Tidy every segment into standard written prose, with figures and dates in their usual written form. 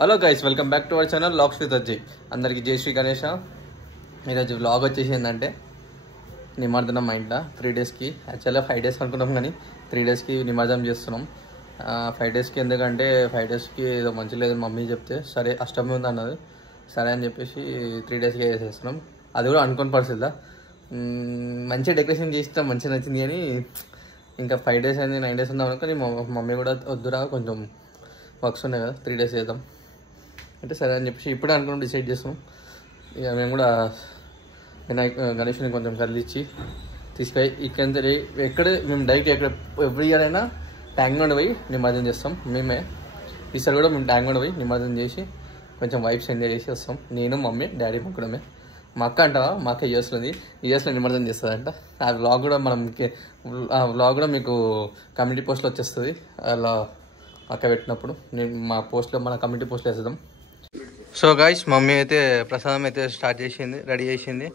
Hello guys, welcome back to our channel vlogs with Ajay. అందరికి జై శ్రీ గణేష. ఈరోజు వ్లాగ్ వచ్చేసి ఏంటంటే నిమజ్జనం మా ఇంట్లో 3 డేస్కి. యాక్చువల్గా 5 డేస్ అనుకున్నాం కానీ 3 డేస్కి నిమజ్జనం చేస్తున్నాం. 5 డేస్కి ఎందుకంటే 5 డేస్కి ఏదో మంచి లేదు మమ్మీ చెప్తే సరే అష్టమి ఉంది అన్నది. సరే అని చెప్పేసి 3 డేస్కి వేసేస్తున్నాం. అది కూడా అనుకోని పరిస్థితిలో మంచిగా డెకరేషన్ చేస్తాం, మంచిగా నచ్చింది. కానీ ఇంకా 5 డేస్ అయింది, 9 డేస్ ఉందాం అనుకో. మమ్మీ కూడా వద్దురా కొంచెం వర్క్స్ ఉన్నాయి కదా, 3 డేస్ చేద్దాం అంటే సరే అని చెప్పేసి ఇప్పుడే అనుకుని డిసైడ్ చేస్తాం. ఇక మేము కూడా గణేష్ని కొంచెం కదిలిచ్చి తీసుకుపోయి ఎక్కడ మేము డైరెక్ట్ ఎక్కడ ఎవ్రీ ఇయర్ అయినా ట్యాంక్ పోయి నిమజ్జనం చేస్తాం మేమే. ఈసారి కూడా మేము ట్యాంక్ పోయి నిమజ్జనం చేసి కొంచెం వైబ్స్ ఎంజాయ్ చేసి వస్తాం. నేను మమ్మీ డాడీ ముగ్గురమే. మా అక్క అంటావా, మా అక్క యూఎస్లో నిమజ్జనం చేస్తుందంట. ఆ వ్లాగ్ కూడా మీకు కమ్యూనిటీ పోస్ట్లో వచ్చేస్తుంది. అలా అక్క పెట్టినప్పుడు నేను మా పోస్ట్లో మన కమ్యూనిటీ పోస్ట్లో వేసేద్దాం. సో గాయ్స్, మమ్మీ అయితే ప్రసాదం అయితే స్టార్ట్ చేసింది, రెడీ చేసింది.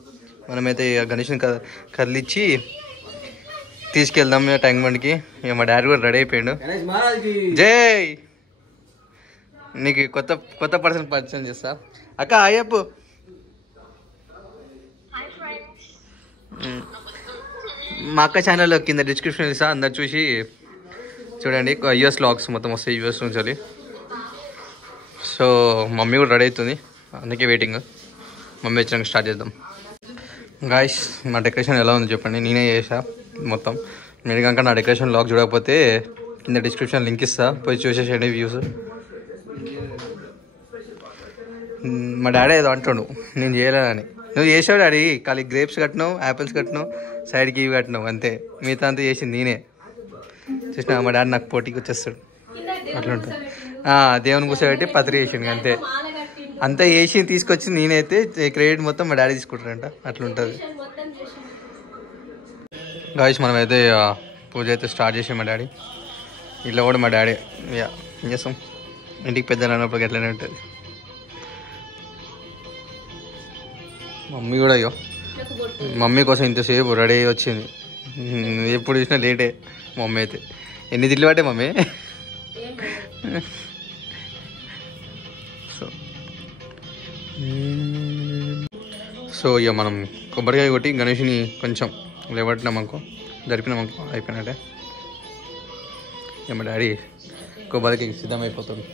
మనమైతే గణేష్ని కదిలిచ్చి తీసుకెళ్దాం ట్యాంక్ బండ్కి. ఇక మా డాడీ కూడా రెడీ అయిపోయాడు. జై, నీకు కొత్త పర్సన్ పరిచయం చేస్తా. అక్క అయ్యప్పు, మా అక్క ఛానల్ కింద డిస్క్రిప్షన్ ఇస్తా, అందరు చూసి చూడండి. యూఎస్ వ్లాగ్స్ మొత్తం వస్తాయి యూఎస్ నుంచి. సో మమ్మీ కూడా రెడీ అవుతుంది, అందుకే వెయిటింగ్. మమ్మీ వచ్చినాక స్టార్ట్ చేద్దాం. గాయ్స్, నా డెకరేషన్ ఎలా ఉందో చెప్పండి. నేనే చేసా మొత్తం. మీరు కనుక నా డెకరేషన్ వ్లాగ్ చూడకపోతే కింద డిస్క్రిప్షన్ లింక్ ఇస్తా, పోయి చూసేసేయండి వ్యూస్. మా డాడీ ఏదో అంటాడు నేను చేయలేదని. నువ్వు చేసావు డాడీ, ఖాళీ గ్రేప్స్ కట్టినావు, యాపిల్స్ కట్టినావు, సైడ్కి ఇవి కట్టినావు అంతే. మిగతా అంతా చేసింది నేనే. చూసినా మా డాడీ నాకు పోటీకి వచ్చేస్తాడు, అట్లా ఉంటుంది. దేవుని కూర్చోబెట్టి పత్రి చేసిండు అంతే. అంతా వేసి తీసుకొచ్చి నేనైతే క్రెడిట్ మొత్తం మా డాడీ తీసుకుంటారంట, అట్లుంటుంది. గాయ్స్, మనమైతే పూజ అయితే స్టార్ట్ చేసాం. మా డాడీ ఇట్లా కూడా మా డాడీ ఏం చేస్తాం, ఇంటికి పెద్దలు అన్నప్పుడు ఎట్లనే ఉంటుంది. మమ్మీ కూడా అయ్యో, మమ్మీ కోసం ఇంతసేపు రెడీ అయ్యి వచ్చింది. ఎప్పుడు చూసినా లేటే మమ్మీ అయితే. ఎన్ని తిట్లు పట్టే మమ్మీ. సో ఇక మనం కొబ్బరికాయ కొట్టి గణేష్ని కొంచెం లేవట్టినామనుకో, జరిపినామనుకో అయిపోయినట్టే. ఇక మా డాడీ కొబ్బరికాయకి సిద్ధమైపోతుంది.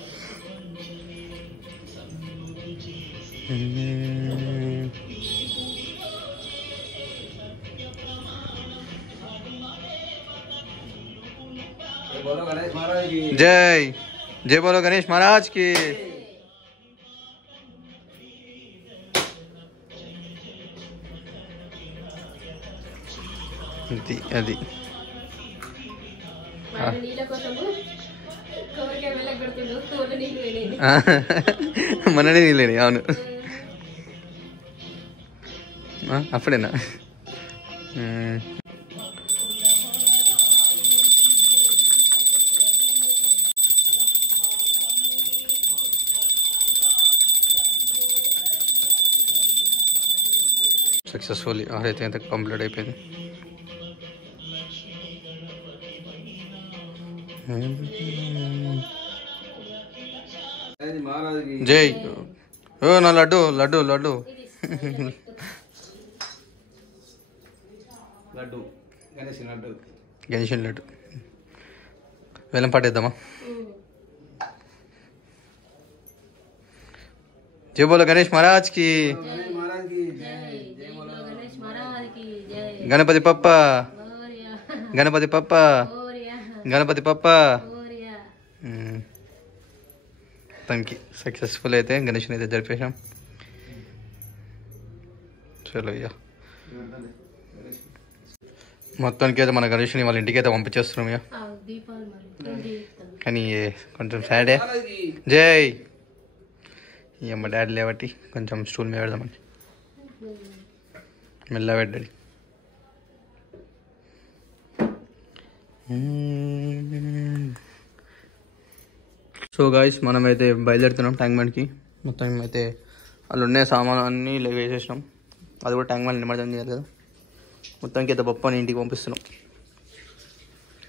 జై జై బోలో గణేష్ మహారాజ్ కి. అది మననే నీళ్ళని. అవును, అప్పుడేనా. సక్సెస్ఫుల్లీ ఆరైతే అంత కంప్లీట్ అయిపోయింది. జై ఓ నా లడ్డు లడ్డు లడ్డు లడ్డు గణేష్ లడ్డు వేలం పాటేద్దామా. జై బోలో గణేష్ మహారాజ్ కి. గణపతి పప్ప గణపతి పప్ప గణపతి పప్ప. తనకి సక్సెస్ఫుల్ అయితే గణేష్ని అయితే జరిపేసాం. చలో ఇక మొత్తానికి అయితే మన గణేష్ని వాళ్ళ ఇంటికి అయితే పంపించేస్తున్నాం ఇక. కానీ కొంచెం సాడే. జై, ఇక మా డాడీ లేవట్టి కొంచెం స్టూల్ మీద పెడదామని మెల్ల పెట్టాడు. సో గాయ్స్, మనమైతే బయలుదేరుతున్నాం ట్యాంక్ బండ్కి. మొత్తం అయితే వాళ్ళు ఉన్న సామాన్ అన్నీ వేసేసినాం. అది కూడా ట్యాంక్ బండ్ నిమజ్జనం చేయాలి కదా. మొత్తానికి అయితే బొప్పని ఇంటికి పంపిస్తున్నాం.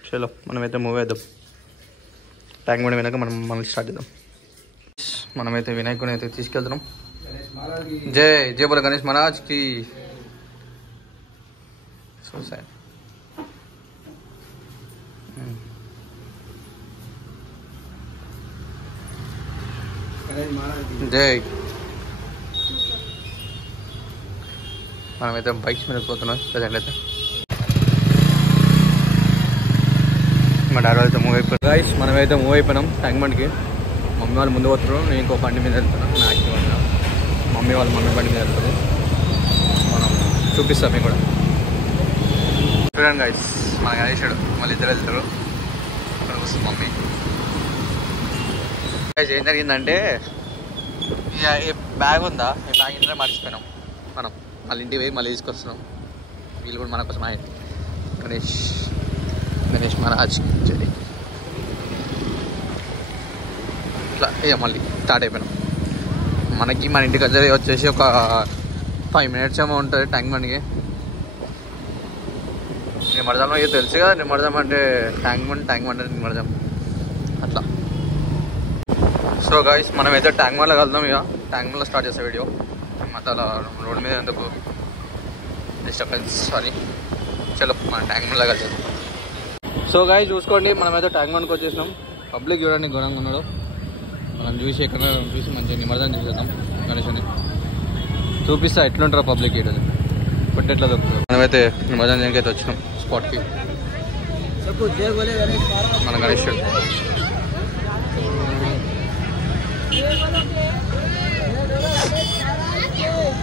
చలో మనమైతే మూవ్ అవుదాం. ట్యాంక్ బండ్ వెనక మనం మళ్ళీ స్టార్ట్ చేద్దాం. మనమైతే వినాయకుని అయితే తీసుకెళ్తున్నాం. జై జై బోలో గణేష్ మహారాజ్కి. సో సార్ జై. మనమైతే బైక్స్ మీద పోతున్నాం ప్రజెంట్ అయితే. మా డాడీ అయితే మూవ్ అయిపోయాం గైస్. మనమైతే మూవ్ అయిపోయినాం ట్యాంక్ బండ్కి. మమ్మీ వాళ్ళు ముందు పోతున్నారు, నేను ఇంకో బండి మీద వెళ్తున్నాను. నా యాక్టివ్ మమ్మీ బండి మీద వెళ్తుంది. మనం చూపిస్తాం మీకు కూడా. చూడండి గైస్, మన గణేశాడు మళ్ళీ ఇద్దరు వెళ్తారు. అక్కడ వస్తుంది మమ్మీ. గైస్ ఏం జరిగిందంటే ఈ బ్యాగ్ ఉందా, ఈ బ్యాగ్ ఇంట్లో మర్చిపోయినాం. మనం మళ్ళీ ఇంటికి పోయి మళ్ళీ తీసుకొస్తున్నాం. వీళ్ళు కూడా మన కోసం ఆయన గణేష్ మహారాజ్ ఇట్లా ఇక మళ్ళీ స్టార్ట్ అయిపోయినాం. మనకి మన ఇంటికి వచ్చేసి ఒక 5 minutes ఏమో ఉంటుంది ట్యాంక్ బండ్కి. నిమజ్జనం ఇక తెలుసు కదా, నిమజ్జనం అంటే ట్యాంక్ బండ్ అంటే నిమజ్జనం అట్లా. సో గైస్ మనమైతే ట్యాంక్ బండ్లో వెళ్దాం. ఇక ట్యాంక్ బండ్లో స్టార్ట్ చేసే వీడియో. మళ్ళీ రోడ్ మీద ఎందుకు డిస్టర్బెన్స్, సారీ. చలో మన ట్యాంక్ బండ్లో కలిసి. సో గైస్ చూసుకోండి, మనమైతే ట్యాంక్ బండ్కి వచ్చేసినాం. పబ్లిక్ చూడండి ఘనంగా ఉన్నాడు. మనం చూసి ఎక్కడ చూసి మంచిగా నిమజ్జనం చేసేద్దాం గణేషుని. చూపిస్తా ఎట్లుంటారో పబ్లిక్ ఈరోజు బట్ ఎట్లా దొరుకుతుంది. మనమైతే నిమజ్జనం చేయడానికి అయితే వచ్చినాం స్పాట్కి. మన గణేషుడు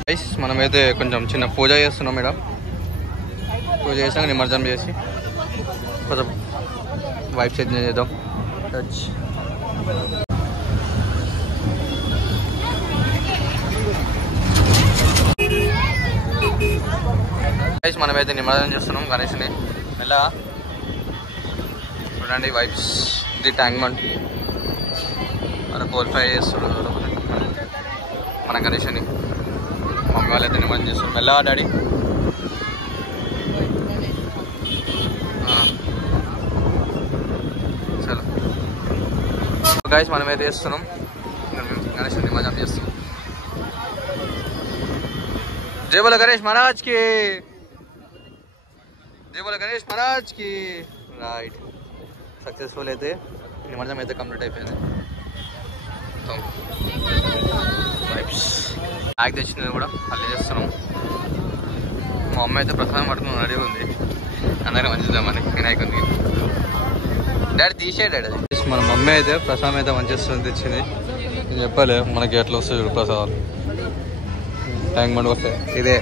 గైస్ మనమైతే కొంచెం చిన్న పూజ చేస్తున్నాం. ఇక్కడ పూజ చేసాక నిమజ్జనం చేసి కొంచెం వైఫ్ సెట్ చేద్దాం. గైస్ మనమైతే నిమజ్జనం చేస్తున్నాం గణేష్ని. ఎలా చూడండి వైబ్స్. ఇది ట్యాంక్ బండ్ మన క్వాలిఫై చేస్తున్నాడు మన గణేష్ని. మమ్మీ వాళ్ళు అయితే నిమజ్జనం చేస్తున్నాం. ఎలా డాడీ చలో గైస్ మనమైతే చేస్తున్నాం గణేష్ని నిమజ్జనం చేస్తున్నాం. జై బోలో గణేష్ మహారాజ్ కి. జై బోలో గణేష్ మహారాజ్ కి. రైట్, సక్సెస్ఫుల్ అయితే నిమజ్జనం అయితే కంప్లీట్ అయిపోయింది. బ్యాగ్ తెచ్చినది కూడా మళ్ళీ చేస్తున్నాం. మా అమ్మ అయితే ప్రసాదం పడుతుంది, రెడీ ఉంది. అందరికీ మంచిద్దామని వినాయకునికి. డాడీ తీసేయడు అది. మన మమ్మీ అయితే ప్రసాదం అయితే మంచిగా తెచ్చింది. నేను చెప్పాలి మనకి ఎట్లా వస్తాయి చూడు ప్రసాదాలు ట్యాంక్ బండ్ వస్తాయి. ఇదే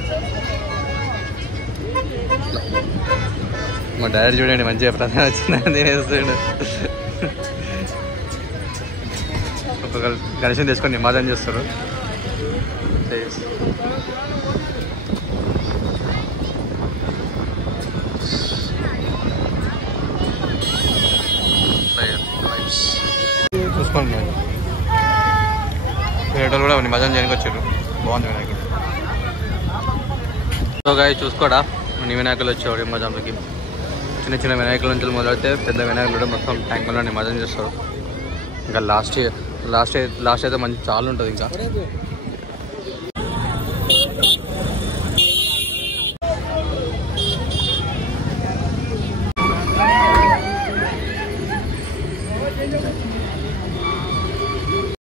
మా డాడీ చూడండి మంచిగా ప్రసాదం వచ్చిందని తినేస్తాడు. గణేష్ తీసుకొని నిమజ్జనం చేస్తారు. చూసుకోండి పేటలు కూడా నిమజ్జనం చేయడానికి వచ్చారు. బాగుంది వినాయకుడు. సో గాయ చూసుకోడా నీ వినాయకులు వచ్చేవాడు నిమజ్జనంకి. చిన్న చిన్న వినాయకుల నుంచి మొదలైతే పెద్ద వినాయకులు కూడా మొత్తం ట్యాంకుల్లో నిమజ్జనం చేస్తారు. ఇంకా లాస్ట్ అయితే మంచి చాలా ఉంటుంది. ఇంకా